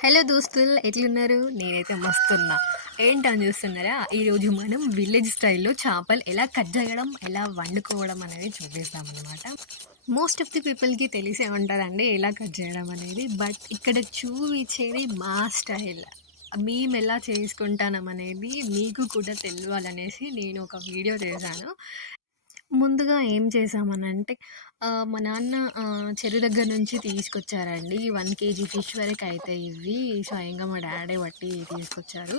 Hello దోస్తులు ఎట్లున్నారు? నేనైతే మస్తున్నా. ఏంటని చూస్తున్నారా? ఈరోజు మనం విలేజ్ స్టైల్‌లో చేపలు ఎలా కట్ చేయడం, ఎలా వండుకోవడం అనేది చూపిస్తామనమాట. మోస్ట్ ఆఫ్ ది పీపుల్‌కి తెలిసే ఉంటదండి ఎలా కట్ చేయడం అనేది. బట్ ఇక్కడ చూపించేది మా స్టైల్. మేమెలా చేసుకుంటానం అనేది మీకు కూడా తెలవాలనేసి నేను ఒక వీడియో చేశాను. ముందుగా ఏం చేశామనంటే మా నాన్న చెరువు దగ్గర నుంచి తీసుకొచ్చారండి. 1 కేజీ ఫిష్ వరకయితాయి ఇవి. స్వయంగా మా డ్యాడే పట్టి తీసుకొచ్చారు.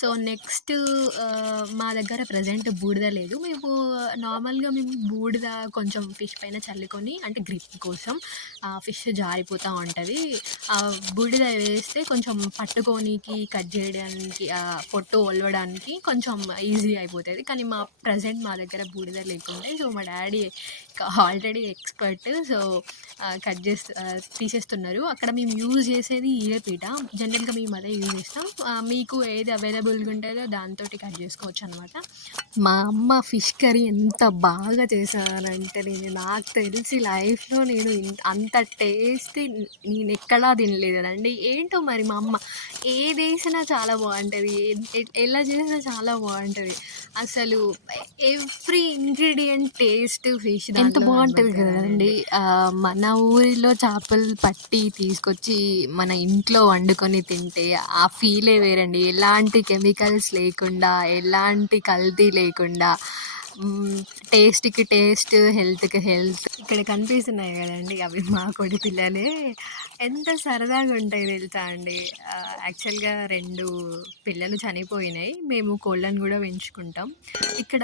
సో, నెక్స్ట్ మా దగ్గర ప్రెజెంట్ బూడిద లేదు. మేము నార్మల్‌గా బూడిద కొంచెం ఫిష్ పైన చల్లుకొని అంటే గ్రిప్ కోసం ఫిష్ జారిపోతా ఉంటది. బూడిద వేస్తే కొంచెం పట్టుకోనీకి, కట్ జేయడానికి పొట్టు ఒలవడానికి కొంచెం ఈజీ అయిపోతది. కానీ ప్రెజెంట్ మా దగ్గర బూడిద లేకుండే. సో, మా డ్యాడీ ఆల్రెడీ ఎక్స్‌పర్ట్. సో, తీసేస్తున్నారు. అక్కడ మేము యూజ్ చేసేది ఈరపీట. జనరల్‌గా మేము అదే యూజ్ చేస్తాం. మీకు ఏది అవైలబుల్‌గా ఉంటదో దాంతోటి కట్ చేసుకోవచ్చనమాట. మా అమ్మ ఫిష్ కర్రీ ఎంత బాగా చేశారంటే నాకు తెలిసి లైఫ్‌లో నేను అంత టేస్టీ నేనెక్కడా తినలేదండి. ఏంటో మరి మా అమ్మ ఏదేసినా చాలా బావుంటది. ఎలా చేసినా చాలా బావుంటది. అసలు ఎవ్రీ ఇంగ్రీడియెంట్ టేస్ట్ ఫిష్ ఎంత దాంట్లో బావుంటది కదండీ! కనబడతదండి. మన ఊరిలో చేపలు పట్టి తీసుకొచ్చి మన ఇంట్లో వండుకొని తింటే ఆ ఫీలే వేరండి. ఎలాంటి కెమికల్స్ లేకుండా, ఎలాంటి కల్తీ లేకుండా టేస్ట్‌కి టేస్ట్, హెల్త్‌కి హెల్త్. ఇక్కడ కనిపిస్తున్నాయి గదండీ! అవి మా కోడి పిల్లలే. ఎంత సరదాగా ఉంటాయి తెలుసా అండి. యాక్చువల్‌గా 2 పిల్లలు చనిపోయినాయి. మేము కోళ్ళని గూడా పెంచుకుంటాం. ఇక్కడ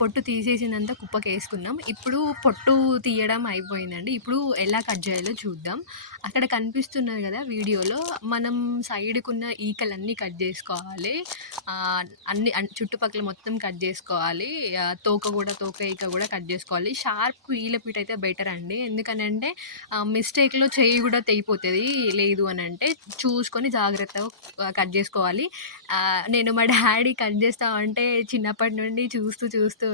పొట్టు తీసేసిందంతా కుప్పకేసుకున్నాం. ఇప్పుడు పొట్టు తీయడం అయిపోయిందండి. ఇప్పుడు ఎలా కట్ జేయాలో చూద్దాం. అక్కడ కనిపిస్తున్నది గదా వీడియోలో, మనం సైడ్‌కున్న ఈకలన్నీ కట్ జేసుకోవాలి. ఆహ్, చుట్టుపక్కల మొత్తం కట్ జేసుకోవాలి. తోక, ఈక గూడా కట్ జేసుకోవాలి. షార్ప్ ఈలపీట అయితే బెటర్ అండి. ఎందుకనంటే మిస్టేక్‌లో చెయ్యి గూడా తెగిపోతది. లేదు అనంటే చూసుకొని జాగ్రత్తగా కట్ జేసుకోవాలి. నేను మా డ్యాడీ కట్ జేస్తా ఉంటే చిన్నప్పటి నుండి చూస్తూ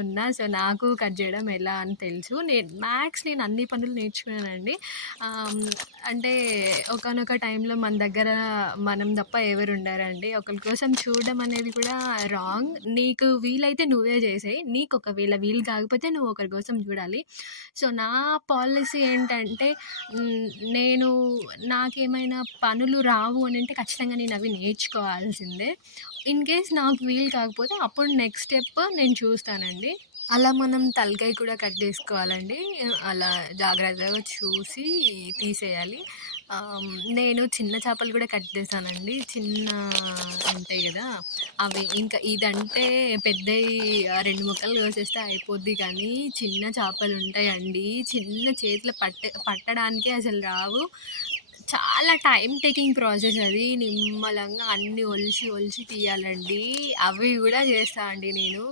ఉన్నా. సో, నాకు కట్ జేయడం ఎలా అని తెలుసు. నేను అన్ని పనులు నేర్చుకున్నానండి. ఆహ్, అంటే ఒకానొక టైంలో మన దగ్గర మనం తప్ప ఎవరుండరండి. ఒకళ్ళ కోసం చూడడం అనేది కూడా రాంగ్. నీకు వీలైతే నువ్వే జేసేయి. నీకు ఒకవేళ వీలు కాకపోతే నువ్వు ఒకరి కోసం చూడాలి. సో, నా పాలిసీ ఏంటంటే హ్మ్, నేను నాకేమైనా పనులు రావు అనంటే ఖచ్చితంగా నేనవి నేర్చుకోవాల్సిందే. ఇన్‌కేస్ నాకు వీలు కాకపోతే అప్పుడు నెక్స్ట్ స్టెప్ నేను చూస్తానండి. అలా మనం తలకాయ కూడా కట్ జేసుకోవాలండి. అలా జాగ్రత్తగా చూసి తీసేయాలి. నేను చిన్న చేపలు గూడా కట్ చేశానండి. ఉంటాయి గదా! అవి ఇంకా ఇదంటే పెద్దయి 2 ముక్కలు కోసేస్తే అయిపోద్ది కానీ, చిన్న చేపలుంటాయండి. చిన్న చేతిలో పట్టడానికే అసలు రావు. చాలా టైమ్ టేకింగ్ ప్రాసెస్ అది. నిమ్మలంగా అన్నీ ఒలిచి తీయాలండి. అవి గూడా చేస్తా అండి నేను.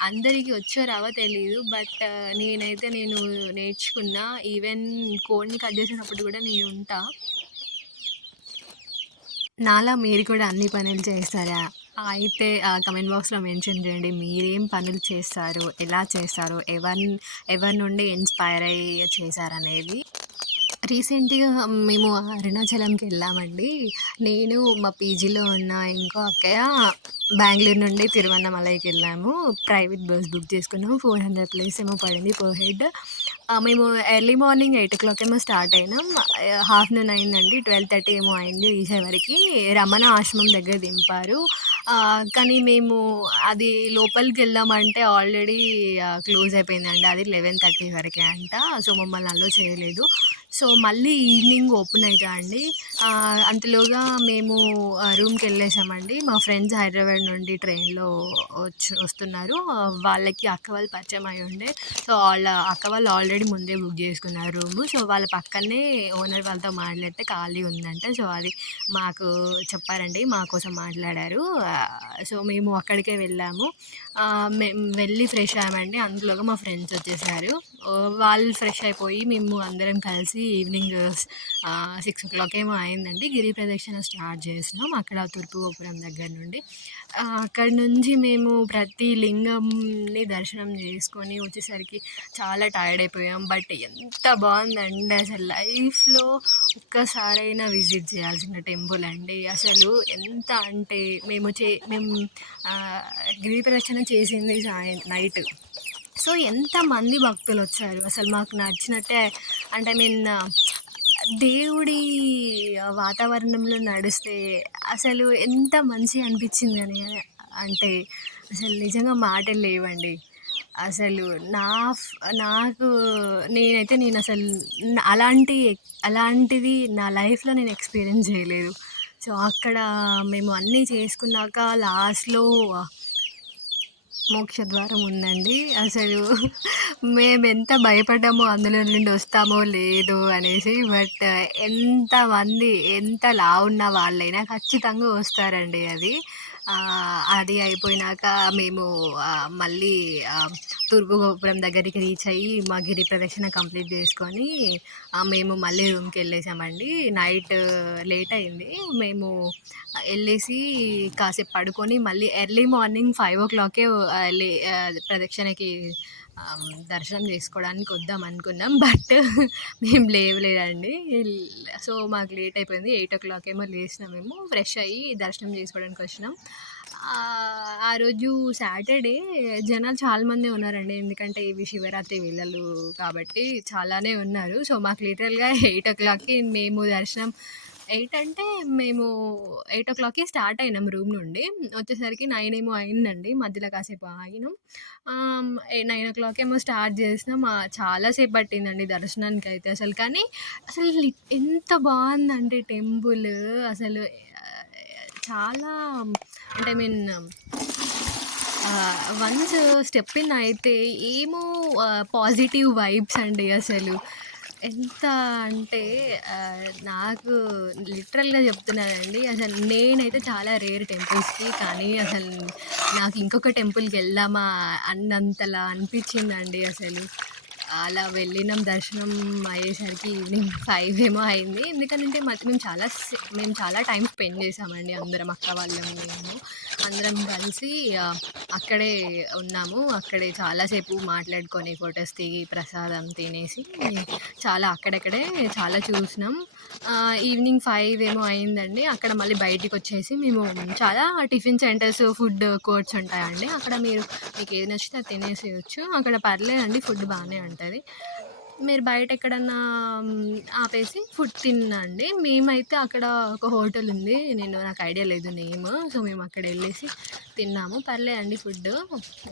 అందరికి వచ్చో రావో తెలీదు. బట్ నేను నేర్చుకున్నా. ఈవెన్ కోడిని కట్ చేసేటప్పుడు గూడా నేనుంటా. నాలా మీరు కూడా అన్ని పనులు చేస్తారా? అయితే కామెంట్ బాక్స్‌లో మెన్షన్ చేయండి. మీరేం పనులు చేస్తారు? ఎలా చేస్తారు? ఎవరి నుండి ఇన్‌స్పైర్ అయ్యి చేశారనేది. రీసెంట్‌గా మేము అరుణాచలంకెళ్ళామండి. నేను, మా పీజీలో ఉన్న ఇంకో అక్కయ్య బెంగుళూరు నుండి తిరువన్నమలైకెళ్ళాము. ప్రైవేట్ బస్ బుక్ చేసుకున్నాము. 400 ప్లస్ ఏమో పడింది పర్ హెడ్. మేము ఎర్లీ మార్నింగ్ 8:00 ఏమో స్టార్ట్ అయినాం. ఆఫ్టర్‌నూన్ అయిందండి. 12:30 ఏమో అయింది రీచయ్యేవరకి. రమణ ఆశ్రమం దగ్గర దింపారు. కానీ మేము అది లోపలికెళ్దామంటే ఆల్రెడీ క్లోజ్ అయిపోయిందండి. అది 11:30 వరకే అంట. సో, మమ్మల్ని అలో చేయలేదు. సో, మళ్ళీ ఈవినింగ్ ఓపెన్ అయితాయండి. అంతలోగా మేము రూమ్‌కెళ్ళేసామండి. మా ఫ్రెండ్స్ హైదరాబాద్ నుండి ట్రైన్‌లో వస్తున్నారు. వాళ్ళకి అక్క వాళ్ళు పరిచయం అయ్యుండే. సో, అక్క వాళ్ళు ఆల్రెడీ ముందే బుక్ చేసుకున్నారు రూము. సో, వాళ్ళ పక్కనే ఓనర్ వాళ్ళతో మాట్లాడితే ఖాళీ ఉందంట. సో, అది మాకు చెప్పారండి. మా కోసం మాట్లాడారు. సో, మేము అక్కడికే వెళ్ళాము. మేము వెళ్ళి ఫ్రెష్ అయ్యామండి. అందులోగా మా ఫ్రెండ్స్ వచ్చేసారు. వాళ్ళు ఫ్రెష్ అయిపోయి మేము అందరం కలిసి ఈవినింగ్ 6:00 ఏమో అయిందండి. గిరి ప్రదక్షిణ స్టార్ట్ చేసినాం. అక్కడ తూర్పు గోపురం దగ్గర నుండి. అక్కడి నుంచి మేము ప్రతి లింగంని దర్శనం చేసుకొని వచ్చేసరికి చాలా టైర్డ్ అయిపోయాం. బట్ ఎంత బాగుందండి అసలు లైఫ్‌లో ఒక్కసారైనా విజిట్ చేయాల్సిన టెంపుల్ అండి. అసలు ఎంత అంటే మేము గిరి ప్రదక్షిణ చేసింది నైట్. సో ఎంతమంది భక్తులొచ్చారు. అసలు మాకు నచ్చినట్టే అంటే ఐ మీన్ దేవుడి వాతావరణంలో నడిస్తే అసలు ఎంత మంచిగా అనిపించిందని అంటే అసలు నిజంగా మాటలు లేవండి. అసలు నా ఫ్ నాకు నేనసలు అలాంటిది నా లైఫ్‌లో నేను ఎక్స్‌పీరియన్స్ చేయలేదు. సో, అక్కడ మేము అన్నీ చేసుకున్నాక లాస్ట్‌లో మోక్షద్వారం ఉందండి. అసలు మేమెంత భయపడ్డామో అందులో నుండి వస్తామో లేదో అనేసి. బట్ ఎంతమంది ఎంత లావున్న వాళ్ళైనా ఖచ్చితంగా వస్తారండి అది. అది అయిపోయినాక మేము మళ్ళీ తూర్పు గోపురం దగ్గరికి రీచ్ అయ్యి మా గిరి ప్రదక్షిణ కంప్లీట్ చేసుకొని మేము మళ్ళీ రూమ్‌కి వెళ్ళేసామండి. నైట్ లేట్ అయింది. మేము వెళ్ళేసి కాసేపు పడుకొని మళ్ళీ ఎర్లీ మార్నింగ్ 5:00కే ప్రదక్షిణకి దర్శనం చేసుకోవడానికి వద్దాం అనుకున్నాం. బట్ మేము లేవలేదండి. సో మాకు లేట్ అయిపోయింది. 8:00 ఏమో లేసినాం మేము. ఫ్రెష్ అయ్యి దర్శనం చేసుకోవడానికి వచ్చినాం. ఆ రోజు సాటర్డే జనాలు చాలామందే ఉన్నారండి. ఎందుకంటే ఇవి శివరాత్రి వేళలు కాబట్టి చాలానే ఉన్నారు. సో మాకు లిటరల్‌గా 8:00కి మేము దర్శనం 8 అంటే మేము 8:00కి స్టార్ట్ అయినాం రూమ్ నుండి. వచ్చేసరికి 9 ఏమో అయిందండి. మధ్యలో కాసేపు ఆగినాం. 9:00 ఏమో స్టార్ట్ చేసినాం. చాలా సేపు పట్టిందండి దర్శనానికైతే అసలు. కానీ అసలు ఎంత బాగుందంటే టెంపుల్ అసలు చాలా అంటే I mean once step in అయితే ఏమో పాజిటివ్ వైబ్స్ అండి అసలు. ఎంత అంటే నాకు లిటరల్‌గా చెప్తున్నానండి. అసలు నేనైతే చాలా రేర్ టెంపుల్స్‌కి కానీ అసలు నాకు ఇంకొక టెంపుల్‌కెళ్దామా అన్నంతలా అనిపించిందండి అసలు. అలా వెళ్ళినాం. దర్శనం అయ్యేసరికి ఈవినింగ్ 5 ఏమో అయింది. ఎందుకనంటే మేము చాలా టైం స్పెండ్ చేసామండి అందరం. అక్క వాళ్ళం, మేము అందరం కలిసి అక్కడే ఉన్నాము. అక్కడే చాలాసేపు మాట్లాడుకొని ఫొటోస్ దిగి ప్రసాదం తినేసి అక్కడక్కడే చాలా చూసినాం. ఈవినింగ్ 5 ఏమో అయిందండి. అక్కడ మళ్ళీ బయటికొచ్చేసి మేము చాలా టిఫిన్ సెంటర్స్, ఫుడ్ కోర్ట్స్ ఉంటాయండి. అక్కడ మీకు ఏది నచ్చితే అది తినేసేయొచ్చు. అక్కడ పర్లేదండి, ఫుడ్ బాగానే ఉంటది. మీరు బయట ఎక్కడన్నా ఆపేసి ఫుడ్ తినండి. మేమైతే అక్కడ ఒక హోటల్ ఉంది. నాకు ఐడియా లేదు నేమ్. సో మేము అక్కడ వెళ్ళేసి తిన్నాము. పర్లేదండి ఫుడ్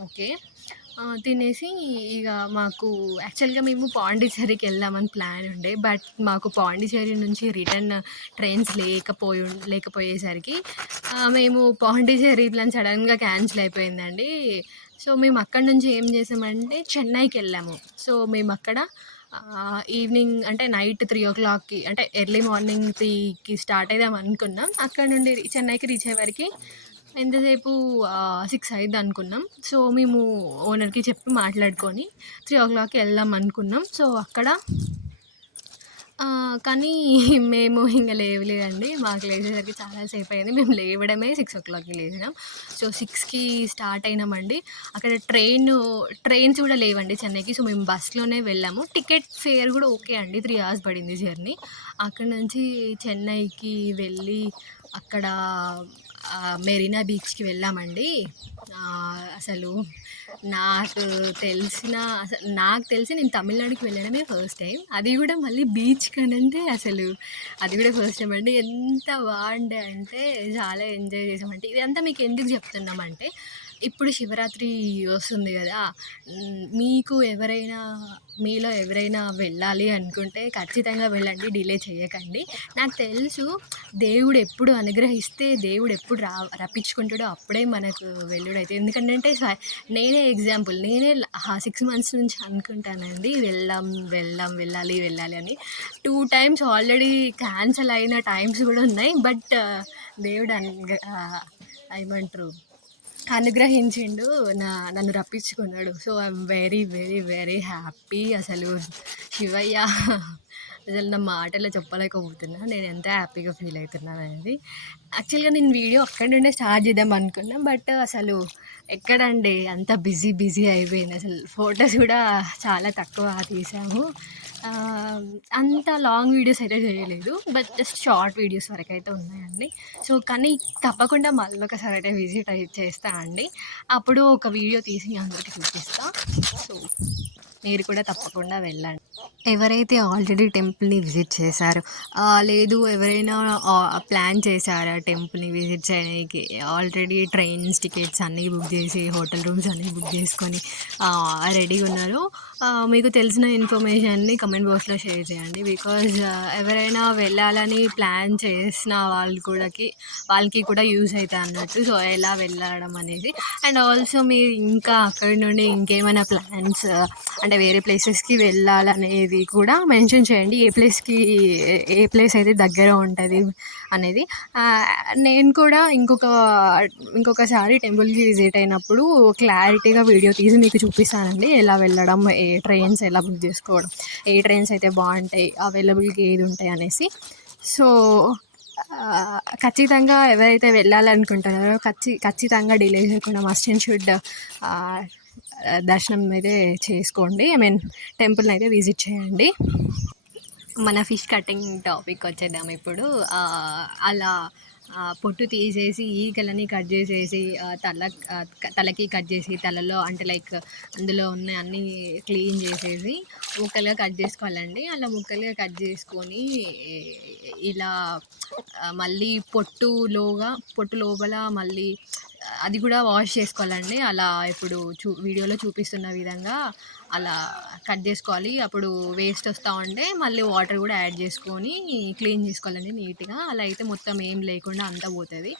ఓకే. తినేసి ఇక మాకు యాక్చువల్‌గా మేము పాండిచ్చేరికి వెళ్దామని ప్లాన్ ఉండే. బట్ మాకు పాండిచ్చేరి నుంచి రిటర్న్ ట్రైన్స్ లేకపోయేసరికి మేము పాండిచ్చేరి ప్లాన్ సడన్‌గా క్యాన్సిల్ అయిపోయిందండి. సో మేము అక్కడి నుంచి ఏం చేసామంటే చెన్నైకి వెళ్ళాము. సో మేము అక్కడ ఈవినింగ్ అంటే నైట్ 3:00కి అంటే ఎర్లీ మార్నింగ్ 3కి స్టార్ట్ అయిదాం అనుకున్నాం. అక్కడ నుండి చెన్నైకి రీచ్ అయ్యేవరకి ఎంతసేపు 6 అయిద్దనుకున్నాం. సో మేము ఓనర్‌కి చెప్పి మాట్లాడుకొని 3:00కి వెళ్దాం అనుకున్నాం. సో అక్కడ కానీ మేము ఇంక లేవలేదండి. మాకు లేచేసరికి చాలా సేపు అయింది. మేము లేవడమే 6:00కి లేచినాం. సో 6కి స్టార్ట్ అయినామండి. అక్కడ ట్రైన్స్ కూడా లేవండి చెన్నైకి. సో మేము బస్‌లోనే వెళ్ళాము. టికెట్ ఫేర్ కూడా ఓకే అండి. 3 అవర్స్ పడింది జర్నీ. అక్కడి నుంచి చెన్నైకి వెళ్ళి అక్కడ మెరీనా బీచ్‌కి వెళ్ళామండి. అసలు నాకు తెలిసి నేను తమిళనాడుకి వెళ్ళడమే ఫస్ట్ టైం. అది కూడా మళ్ళీ బీచ్‌కనంటే అసలు అది కూడా ఫస్ట్ టైం అండి. ఎంత బాగుండే అంటే చాలా ఎంజాయ్ చేసామంటే. ఇదంతా మీకు ఎందుకు చెప్తున్నామంటే ఇప్పుడు శివరాత్రి వస్తుంది కదా! మీలో ఎవరైనా వెళ్ళాలి అనుకుంటే ఖచ్చితంగా వెళ్ళండి. డిలే చేయకండి. నాకు తెలుసు దేవుడు ఎప్పుడు అనుగ్రహిస్తే దేవుడు ఎప్పుడు రప్పించుకుంటాడో అప్పుడే మనకు వెళ్ళుడైతే. ఎందుకంటే నేనే ఎగ్జాంపుల్. 6 మంత్స్ నుంచి అనుకుంటానండి వెళ్ళాలి అని. 2 టైమ్స్ ఆల్రెడీ క్యాన్సల్ అయిన టైమ్స్ కూడా ఉన్నాయి. బట్ దేవుడు ఏమంటారు అనుగ్రహించిండు. నన్ను రప్పించుకున్నాడు. So, I'm very, very, very happy. అసలు శివయ్య అసలు నా మాటల్లో చెప్పలేకపోతున్నా. నేను ఎంత హ్యాపీగా ఫీల్ అవుతున్నాననేది. యాక్చువల్‌గా నేను వీడియో అక్కడి నుండే స్టార్ట్ చేద్దాం అనుకున్నా. బట్ అసలు ఎక్కడండి అంత బిజీ, బిజీ అయిపోయింది. అసలు ఫోటోస్ కూడా చాలా తక్కువ తీసాము. అంత లాంగ్ వీడియోస్ అయితే చేయలేదు. బట్ జస్ట్ షార్ట్ వీడియోస్ వరకైతే ఉన్నాయండి. సో, కానీ తప్పకుండా మళ్ళొకసారి అయితే విజిట్ చేస్తా అండి. అప్పుడు ఒక వీడియో తీసి మీ అందరికి చూపిస్తా. సో, మీరు కూడా తప్పకుండా వెళ్ళండి. ఎవరైతే ఆల్రెడీ టెంపుల్‌ని విజిట్ చేశారో, లేదు ఎవరైనా ప్లాన్ చేశారా టెంపుల్‌ని విజిట్ చేయనీకి, ఆల్రెడీ ట్రైన్స్ టికెట్స్ అన్నీ బుక్ చేసి, హోటల్ రూమ్స్ అన్నీ బుక్ చేసుకొని రెడీగా ఉన్నారో, మీకు తెలిసిన ఇన్ఫర్మేషన్‌ని కమెంట్ బాక్స్‌లో షేర్ చేయండి. బికాజ్ ఎవరైనా వెళ్ళాలని ప్లాన్ చేసిన వాళ్ళకి కూడా యూజ్ అవుతుంది అన్నట్టు. సో, ఎలా వెళ్ళడం అనేది. అండ్ ఆల్సో మీరు ఇంకా అక్కడి నుండి ఇంకేమైనా ప్లాన్స్ అంటే వేరే ప్లేసెస్కి వెళ్ళాలనేది కూడా మెన్షన్ చేయండి. ఏ ప్లేస్ అయితే దగ్గర ఉంటుంది అనేది. నేను కూడా ఇంకొకసారి టెంపుల్కి విజిట్ అయినప్పుడు క్లారిటీగా వీడియో తీసి మీకు చూపిస్తానండి. ఎలా వెళ్ళడం, ఏ ట్రైన్స్ ఎలా బుక్ చేసుకోవడం, ఏ ట్రైన్స్ అయితే బాగుంటాయి, అవైలబుల్గా ఏది ఉంటాయి అనేసి. సో, ఖచ్చితంగా ఎవరైతే వెళ్ళాలనుకుంటున్నారో ఖచ్చితంగా డిలే చేయకుండా మస్ట్ అండ్ షుడ్ దర్శనం అయితే చేసుకోండి. ఐ మీన్ టెంపుల్ని అయితే విజిట్ చేయండి. మన ఫిష్ కటింగ్ టాపిక్ వచ్చేద్దాం ఇప్పుడు. అలా పొట్టు తీసేసి ఈకలని కట్ చేసేసి తలకి కట్ చేసి తలలో అంటే లైక్ అందులో ఉన్న అన్నీ క్లీన్ చేసేసి ముక్కలుగా కట్ చేసుకోవాలండి. అలా ముక్కలుగా కట్ చేసుకొని ఇలా మళ్ళీ పొట్టు లోపల మళ్ళీ అది కూడా వాష్ చేసుకోవాలండి. అలా ఇప్పుడు వీడియోలో చూపిస్తున్న విధంగా అలా కట్ చేసుకోవాలి. అప్పుడు వేస్ట్ వస్తూ ఉంటే మళ్ళీ వాటర్ కూడా యాడ్ చేసుకొని క్లీన్ చేసుకోవాలండి నీట్గా. అలా అయితే మొత్తం ఏం లేకుండా అంతా పోతుంది.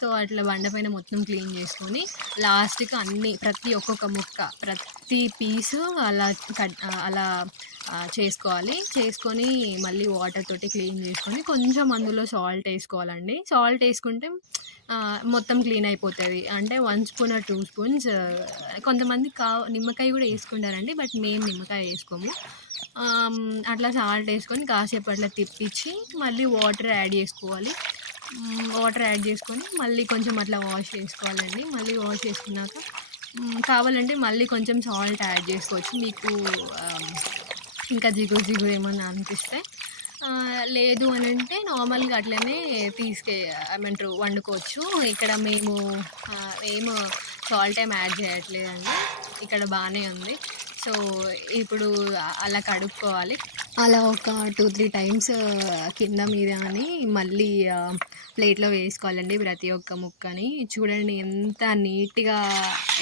సో, అట్లా బండపైన మొత్తం క్లీన్ చేసుకొని లాస్ట్కి ఒక్కొక్క ముక్క ప్రతి పీసు అలా చేసుకోవాలి. చేసుకొని మళ్ళీ వాటర్ తోటి క్లీన్ చేసుకొని కొంచెం అందులో సాల్ట్ వేసుకోవాలండి. సాల్ట్ వేసుకుంటే మొత్తం క్లీన్ అయిపోతుంది. అంటే 1 స్పూన్ ఆర్ 2 స్పూన్స్. కొంతమంది నిమ్మకాయ కూడా వేసుకుంటారండి. బట్ మేము నిమ్మకాయ వేసుకోము. అట్లా సాల్ట్ వేసుకొని కాసేపు అట్లా తిప్పించి మళ్ళీ వాటర్ యాడ్ చేసుకోవాలి. వాటర్ యాడ్ చేసుకొని మళ్ళీ కొంచెం అట్లా వాష్ చేసుకోవాలండి. మళ్ళీ వాష్ చేసుకున్నాక కావాలంటే మళ్ళీ కొంచెం సాల్ట్ యాడ్ చేసుకోవచ్చు మీకు ఇంకా జిగురు ఏమన్నా అనిపిస్తే. లేదు అని అంటే నార్మల్గా అట్లనే ఏమంటారు వండుకోవచ్చు. ఇక్కడ మేము సాల్ట్ ఏం యాడ్ చేయట్లేదండి. ఇక్కడ బాగానే ఉంది. సో, ఇప్పుడు అలా కడుక్కోవాలి. అలా ఒక 2-3 టైమ్స్ కింద మీద అని మళ్ళీ ప్లేట్లో వేసుకోవాలండి ప్రతి ఒక్క ముక్కని. చూడండి ఎంత నీట్గా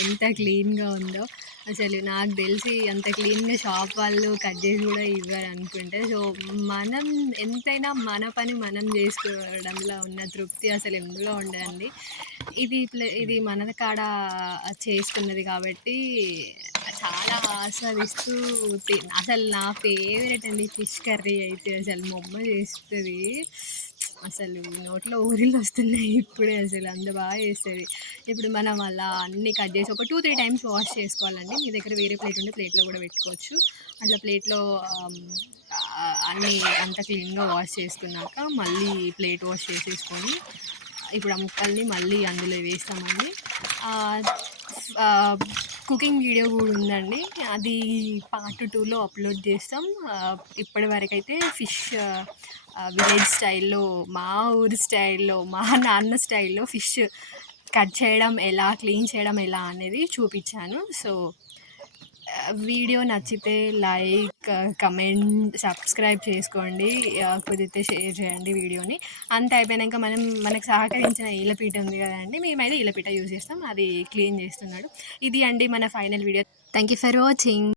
ఎంత క్లీన్గా ఉందో. అసలు నాకు తెలిసి అంత క్లీన్గా షాప్ వాళ్ళు కట్ చేసి కూడా ఇవ్వరు అనుకుంటే. సో, మనం ఎంతైనా మన పని మనం చేసుకోవడంలో ఉన్న తృప్తి అసలు ఎందులో ఉండదండి. ఇది మన కాడ చేసుకున్నది కాబట్టి చాలా ఆస్వాదిస్తూ అసలు నా ఫేవరెట్ అండి ఫిష్ కర్రీ అయితే. అసలు మా అమ్మ చేస్తుంది. అసలు నోట్లో ఊరిళ్ళు వస్తున్నాయి ఇప్పుడే. అసలు అంత బాగా చేస్తుంది. ఇప్పుడు మనం అలా అన్నీ కట్ చేసి ఒక 2-3 టైమ్స్ వాష్ చేసుకోవాలండి. మీ దగ్గర వేరే ప్లేట్ ఉంటే ప్లేట్లో కూడా పెట్టుకోవచ్చు. అట్లా ప్లేట్లో అన్నీ అంత క్లీన్గా వాష్ చేసుకున్నాక మళ్ళీ ప్లేట్ వాష్ చేసేసుకొని ఇప్పుడు ఆ ముక్కల్ని మళ్ళీ అందులో వేస్తామండి. కుకింగ్ వీడియో కూడా ఉందండి. అది పార్ట్ 2లో అప్లోడ్ చేస్తాం. ఇప్పటి వరకు అయితే ఫిష్ విలేజ్ స్టైల్లో, మా ఊరి స్టైల్లో, మా నాన్న స్టైల్లో ఫిష్ కట్ చేయడం ఎలా, క్లీన్ చేయడం ఎలా అనేది చూపించాను. సో, వీడియో నచ్చితే లైక్, కమెంట్, సబ్స్క్రైబ్ చేసుకోండి. కుదిరితే షేర్ చేయండి వీడియోని. అంత అయిపోయాక మనకు సహకరించిన ఈలపీట ఉంది కదండి, మేమైతే ఈలపీట యూజ్ చేస్తాం. అది క్లీన్ చేస్తున్నాడు. ఇది అండి మన final video. Thank you for watching.